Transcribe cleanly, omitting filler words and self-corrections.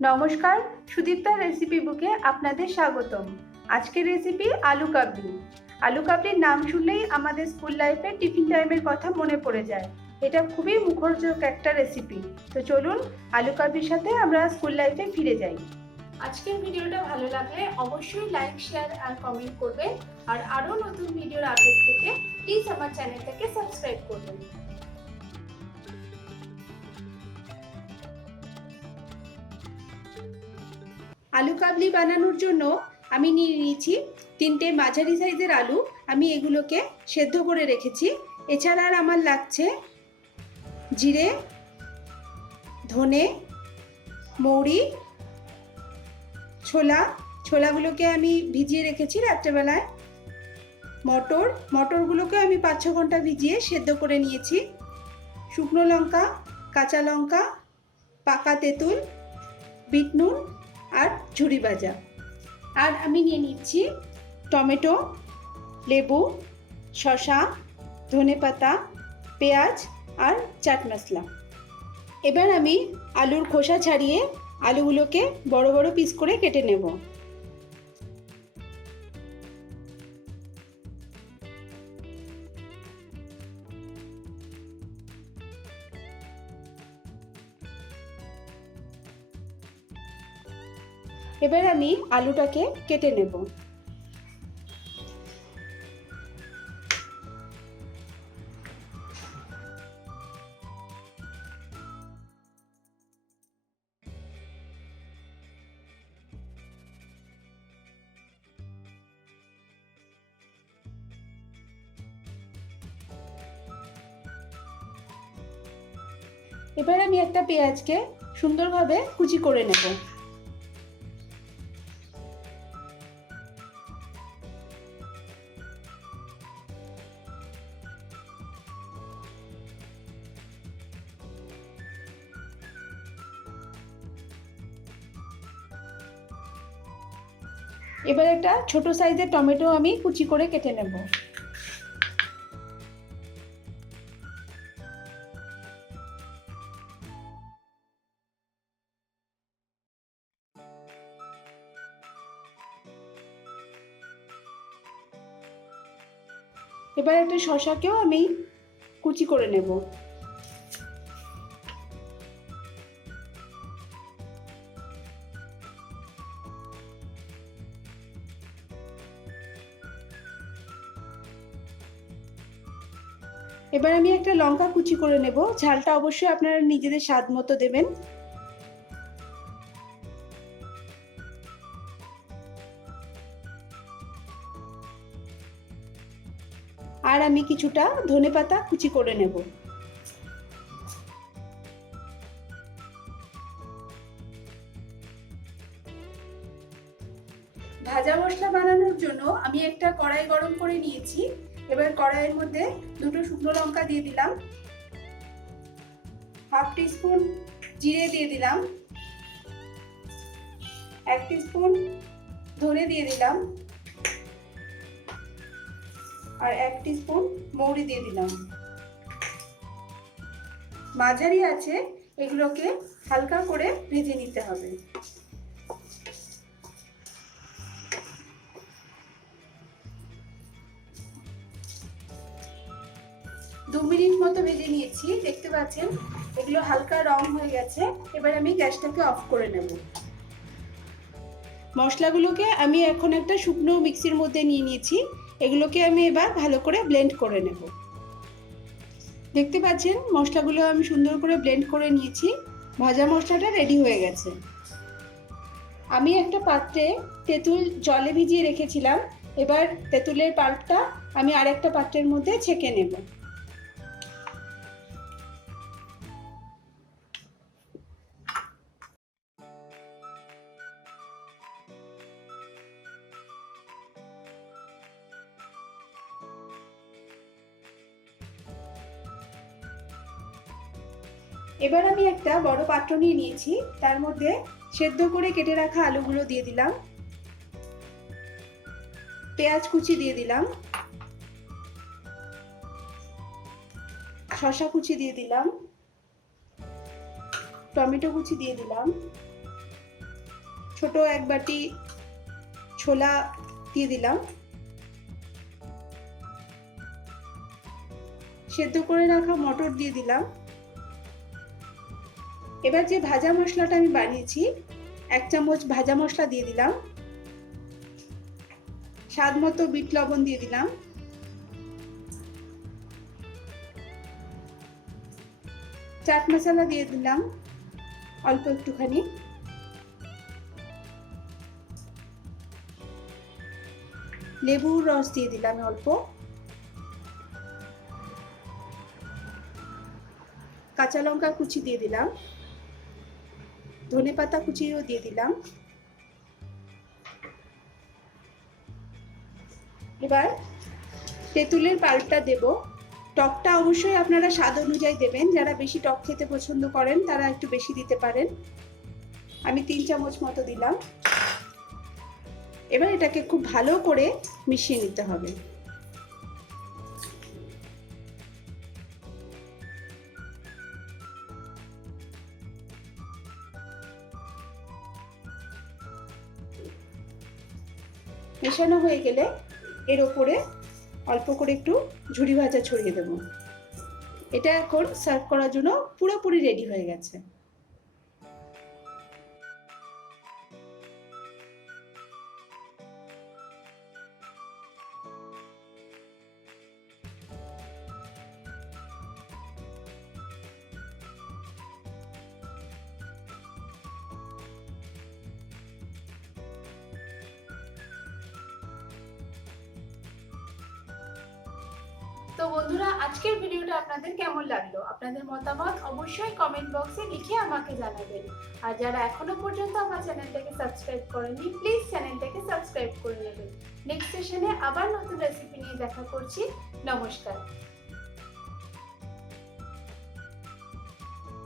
নমস্কার, সুদীপ্তা রেসিপি বুকে আপনাদের স্বাগতম। আজকের রেসিপি আলু কাবলি। আলু কাবলির নাম শুনলেই আমাদের স্কুল লাইফে টিফিন টাইমের কথা মনে পড়ে যায়। এটা খুবই মুখরোচক একটা রেসিপি। তো চলুন আলু কাবলির সাথে আমরা স্কুল লাইফে ফিরে যাই। আজকের ভিডিওটা ভালো লাগলে অবশ্যই লাইক, শেয়ার আর কমেন্ট করবেন। আর আরও নতুন ভিডিওর আপডেট পেতে প্লিজ আমার চ্যানেলটাকে সাবস্ক্রাইব করবেন। আলু কাবলি বানানোর জন্য আমি নিয়ে নিয়েছি 3টে মাঝারি সাইজের আলু। আমি এগুলোকে সেদ্ধ করে রেখেছি। এছাড়া আর আমার লাগছে জিরে, ধনে, মৌরি, ছোলাগুলোকে আমি ভিজিয়ে রেখেছি রাত্রেবেলায়। মটরগুলোকে আমি 5-6 ঘন্টা ভিজিয়ে সেদ্ধ করে নিয়েছি। শুকনো লঙ্কা, কাঁচা লঙ্কা, পাকা তেঁতুল, বিট নুন আর ঝুরি ভাজা। আর আমি নিয়ে নিচ্ছি টমেটো, লেবু, শসা, ধনেপাতা, পেঁয়াজ আর চাট মশলা। এবার আমি আলুর খোসা ছাড়িয়ে আলুগুলোকে বড় বড় পিস করে কেটে নেব। এবার আমি আলুটাকে কেটে নেব। এবার আমি একটা পেঁয়াজকে সুন্দরভাবে কুচি করে নেব। এবার একটা ছোট সাইজের টমেটো আমি কুচি করে কেটে নেব। এবার একটা শসাকেও আমি কুচি করে নেব। এবার আমি একটা লঙ্কা কুচি করে নেব। ঝালটা অবশ্যই আপনারা নিজেদের স্বাদ মতো দেবেন। আর আমি কিছুটা ধনেপাতা কুচি করে নেব। ভাজা মশলা বানানোর জন্য আমি একটা কড়াই গরম করে নিয়েছি। এবার কড়াইয়ের মধ্যে 2টো শুকনো লঙ্কা দিয়ে দিলাম, হাফ টিস্পুন জিরে দিয়ে দিলাম, 1 টিস্পুন ধনে দিয়ে দিলাম আর 1 টিস্পুন মৌরি দিয়ে দিলাম। মাঝারি আছে এগুলোকে হালকা করে ভেজে নিতে হবে। দু মিনিট মতো ভেজে নিয়েছি। দেখতে পাচ্ছেন এগুলো হালকা রং হয়ে গেছে। এবার আমি গ্যাসটাকে অফ করে নেব। মশলাগুলোকে আমি এখন একটা শুকনো মিক্সির মধ্যে নিয়ে নিয়েছি। এগুলোকে আমি এবার ভালো করে ব্লেন্ড করে নেব। দেখতে পাচ্ছেন মশলাগুলো আমি সুন্দর করে ব্লেন্ড করে নিয়েছি। ভাজা মশলাটা রেডি হয়ে গেছে। আমি একটা পাত্রে তেঁতুল জলে ভিজিয়ে রেখেছিলাম। এবার তেঁতুলের পাল্পটা আমি আরেকটা পাত্রের মধ্যে ছেঁকে নেব। এবার আমি একটা বড় পাত্র নিয়ে নিয়েছি। তার মধ্যে সেদ্ধ করে কেটে রাখা আলুগুলো দিয়ে দিলাম, পেঁয়াজ কুচি দিয়ে দিলাম, শসা কুচি দিয়ে দিলাম, টমেটো কুচি দিয়ে দিলাম, ছোট এক বাটি ছোলা দিয়ে দিলাম, সেদ্ধ করে রাখা মটর দিয়ে দিলাম। এবার যে ভাজা মশলাটা আমি বানিয়েছি, 1 চামচ ভাজা মশলা দিয়ে দিলাম, স্বাদ মতো বিট লবণ দিয়ে দিলাম, চাট মশলা দিয়ে দিলাম অল্প একটুখানি, লেবুর রস দিয়ে দিলাম অল্প, কাঁচা লঙ্কা কুচি দিয়ে দিলাম, ধনেপাতা কুচিও দিয়ে দিলাম। এবার তেঁতুলের পাল্পটা দেব। টকটা অবশ্যই আপনারা স্বাদ অনুযায়ী দেবেন, যারা বেশি টক খেতে পছন্দ করেন তারা একটু বেশি দিতে পারেন। আমি 3 চামচ মতো দিলাম। এবার এটাকে খুব ভালো করে মিশিয়ে নিতে হবে। মেশানো হয়ে গেলে এর ওপরে অল্প করে একটু ঝুরি ভাজা ছড়িয়ে দেব। এটা এখন সার্ভ করার জন্য পুরোপুরি রেডি হয়ে গেছে। তো বন্ধুরা, আজকের ভিডিওটা আপনাদের কেমন লাগলো? আপনাদের মতামত অবশ্যই কমেন্ট বক্সে লিখে আমাকে জানাবেন। আর যারা এখনো পর্যন্ত আমার চ্যানেলটাকে সাবস্ক্রাইব করেননি, প্লিজ চ্যানেলটাকে সাবস্ক্রাইব করে নেবেন। নেক্সট সেশনে আবার নতুন রেসিপি নিয়ে দেখা করছি। নমস্কার।